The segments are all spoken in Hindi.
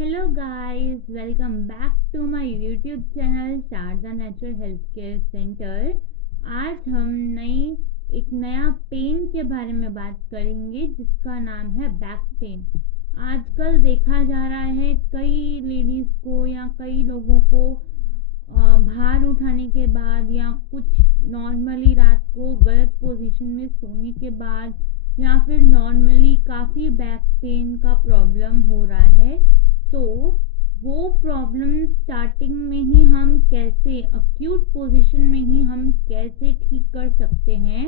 Hello guys, welcome back to my YouTube channel Sharda natural health care centre. आज हम एक नया पेन के बारे में बात करेंगे जिसका नाम है बैक पेन। आजकल देखा जा रहा है कई लेडीज़ को या कई लोगों को भार उठाने के बाद या कुछ नॉर्मली रात को गलत पोजीशन में सोने के बाद या फिर नॉर्मली काफ़ी बैक पेन का प्रॉब्लम हो रहा है। तो वो प्रॉब्लम स्टार्टिंग में ही हम कैसे अक्यूट पोजीशन में ही हम कैसे ठीक कर सकते हैं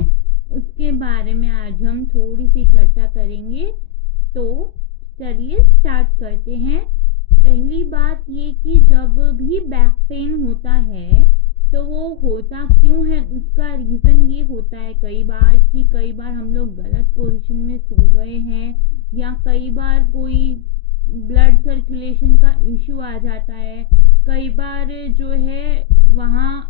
उसके बारे में आज हम थोड़ी सी चर्चा करेंगे। तो चलिए स्टार्ट करते हैं। पहली बात ये कि जब भी बैक पेन होता है तो वो होता क्यों है, उसका रीज़न ये होता है कई बार हम लोग गलत पोजीशन में सो गए हैं या कई बार कोई ब्लड सर्कुलेशन का इशू आ जाता है। कई बार जो है वहाँ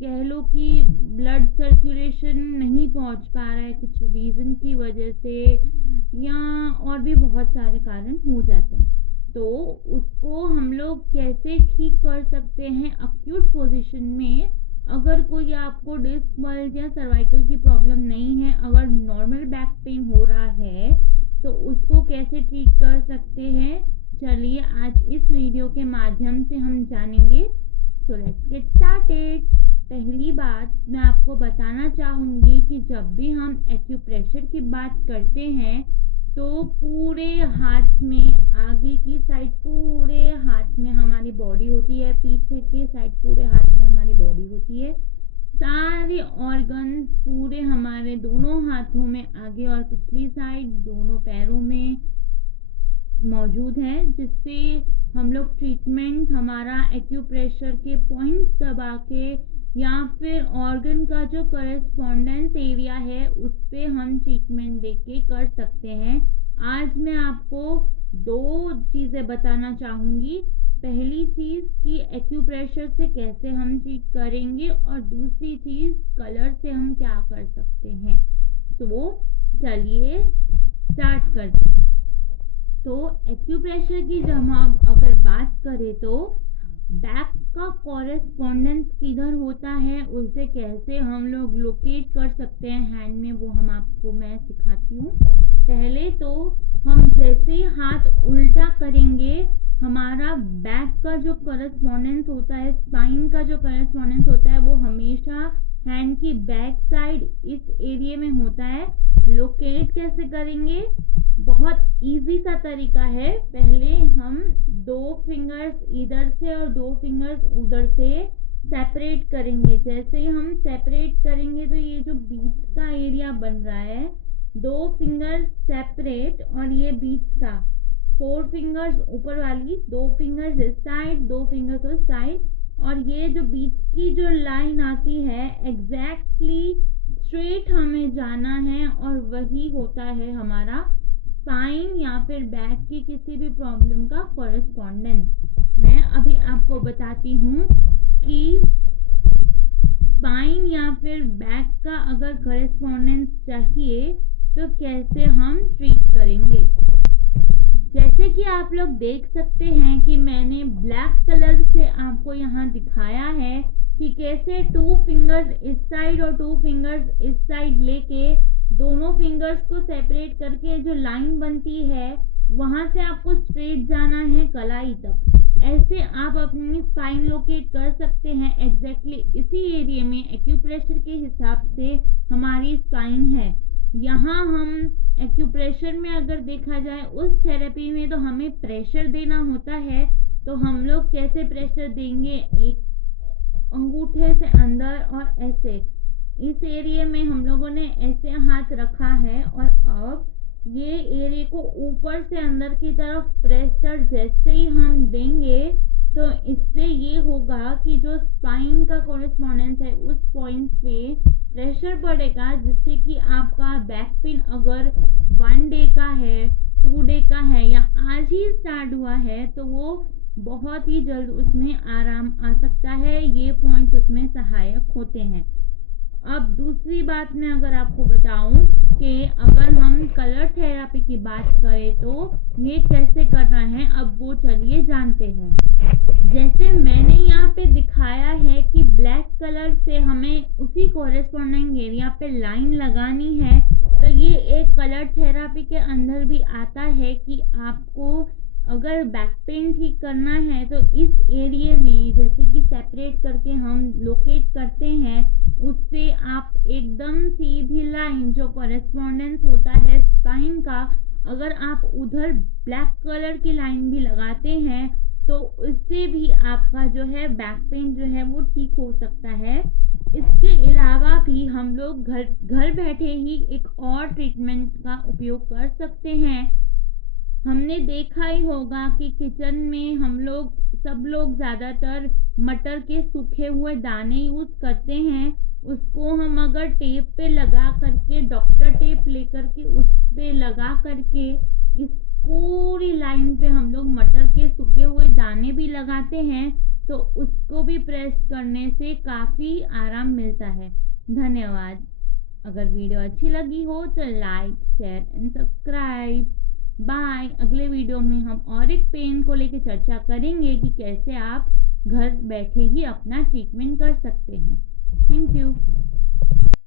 कह लो कि ब्लड सर्कुलेशन नहीं पहुँच पा रहा है कुछ रीज़न की वजह से, या और भी बहुत सारे कारण हो जाते हैं। तो उसको हम लोग कैसे ठीक कर सकते हैं अक्यूट पोजीशन में। अगर कोई आपको डिस्क बल्ज या सर्वाइकल की प्रॉब्लम नहीं है, अगर नॉर्मल बैक पेन हो रहा है तो उसको कैसे ठीक कर सकते हैं, चलिए आज इस वीडियो के माध्यम से हम जानेंगे। So let's get started. पहली बात मैं आपको बताना चाहूँगी कि जब भी हम एक्यूप्रेशर की बात करते हैं तो पूरे हाथ में आगे की साइड पूरे हाथ में हमारी बॉडी होती है, पीछे की साइड पूरे हाथ में हमारी बॉडी होती है। सारे ऑर्गन्स पूरे हमारे दोनों हाथों में आगे और पिछली साइड दोनों पैरों में मौजूद है, जिससे हम लोग ट्रीटमेंट हमारा एक्यूप्रेशर के पॉइंट्स दबा के या फिर ऑर्गन का जो करस्पॉन्डेंस एरिया है उस पे हम ट्रीटमेंट देके कर सकते हैं। आज मैं आपको दो चीज़ें बताना चाहूँगी। पहली चीज़ कि एक्यूप्रेशर से कैसे हम ट्रीट करेंगे और दूसरी चीज़ कलर से हम क्या कर सकते हैं। तो चलिए स्टार्ट करते हैं। तो एक्यूप्रेशर की जब हम अगर बात करें तो बैक का कॉरेस्पॉन्डेंस किधर होता है, उसे कैसे हम लोग लोकेट कर सकते हैं हैंड में, वो मैं सिखाती हूँ। पहले तो हम जैसे ही हाथ उल्टा करेंगे हमारा बैक का जो करस्पॉन्डेंस होता है, स्पाइन का जो करस्पॉन्डेंस होता है वो हमेशा हैंड की बैक साइड इस एरिया में होता है। लोकेट कैसे करेंगे, बहुत इजी सा तरीका है। पहले हम 2 फिंगर्स इधर से और 2 फिंगर्स उधर से सेपरेट करेंगे। जैसे ही हम सेपरेट करेंगे तो ये जो बीच का एरिया बन रहा है, 2 फिंगर्स सेपरेट और ये बीच का 4 फिंगर्स ऊपर वाली, 2 फिंगर्स इस साइड 2 फिंगर्स उस साइड, और ये जो बीच की जो लाइन आती है एग्जैक्टली स्ट्रेट हमें जाना है और वही होता है हमारा स्पाइन या फिर बैक की किसी भी प्रॉब्लम का कॉरेस्पॉन्डेंस। मैं अभी आपको बताती हूँ कि स्पाइन या फिर बैक का अगर कॉरेस्पॉन्डेंस चाहिए तो कैसे हम ट्रीट करेंगे। जैसे कि आप लोग देख सकते हैं कि मैंने ब्लैक कलर से आपको यहाँ दिखाया है कि कैसे 2 फिंगर्स इस साइड और 2 फिंगर्स इस साइड लेके दोनों फिंगर्स को सेपरेट करके जो लाइन बनती है वहाँ से आपको स्ट्रेट जाना है कलाई तक। ऐसे आप अपनी स्पाइन लोकेट कर सकते हैं। एग्जैक्टली इसी एरिया में एक्यूप्रेशर के हिसाब से हमारी स्पाइन है। यहाँ हम एक्यूप्रेशर में अगर देखा जाए उस थेरेपी में तो हमें प्रेशर देना होता है। तो हम लोग कैसे प्रेशर देंगे, एक अंगूठे से अंदर और ऐसे इस एरिया में हम लोगों ने ऐसे हाथ रखा है और अब ये एरिया को ऊपर से अंदर की तरफ प्रेशर जैसे ही हम देंगे तो इससे ये होगा कि जो स्पाइन का कॉरेस्पॉन्डेंस है उस पॉइंट पे प्रेशर पड़ेगा, जिससे कि आपका बैक पेन अगर 1 डे का है, 2 डे का है या आज ही स्टार्ट हुआ है तो वो बहुत ही जल्द उसमें आराम आ सकता है। ये पॉइंट्स उसमें सहायक होते हैं। अब दूसरी बात मैं अगर आपको बताऊं कि अगर हम कलर थेरेपी की बात करें तो ये कैसे करना है, अब वो चलिए जानते हैं। जैसे मैंने यहाँ पे दिखाया है कि ब्लैक कलर से हमें उसी कॉरेस्पॉन्डिंग एरिया पे लाइन लगानी है, तो ये एक कलर थेरेपी के अंदर भी आता है कि आपको अगर बैक पेन ठीक करना है तो इस एरिया में जैसे कि सेपरेट करके हम लोकेट करते हैं, उससे आप एकदम सीधी लाइन जो कॉरेस्पॉन्डेंस होता है स्पाइन का, अगर आप उधर ब्लैक कलर की लाइन भी लगाते हैं तो इससे भी आपका जो है बैक पेन जो है वो ठीक हो सकता है। इसके अलावा भी हम लोग घर बैठे ही एक और ट्रीटमेंट का उपयोग कर सकते हैं। हमने देखा ही होगा कि किचन में सब लोग ज़्यादातर मटर के सूखे हुए दाने यूज़ करते हैं। उसको हम अगर टेप पे लगा करके, डॉक्टर टेप लेकर के उस पे लगा करके इस पूरी लाइन पे हम लोग मटर के सूखे हुए दाने भी लगाते हैं, तो उसको भी प्रेस करने से काफ़ी आराम मिलता है। धन्यवाद। अगर वीडियो अच्छी लगी हो तो like, share and subscribe. Bye. अगले वीडियो में हम और एक पेन को लेकर चर्चा करेंगे कि कैसे आप घर बैठे ही अपना ट्रीटमेंट कर सकते हैं। Thank you.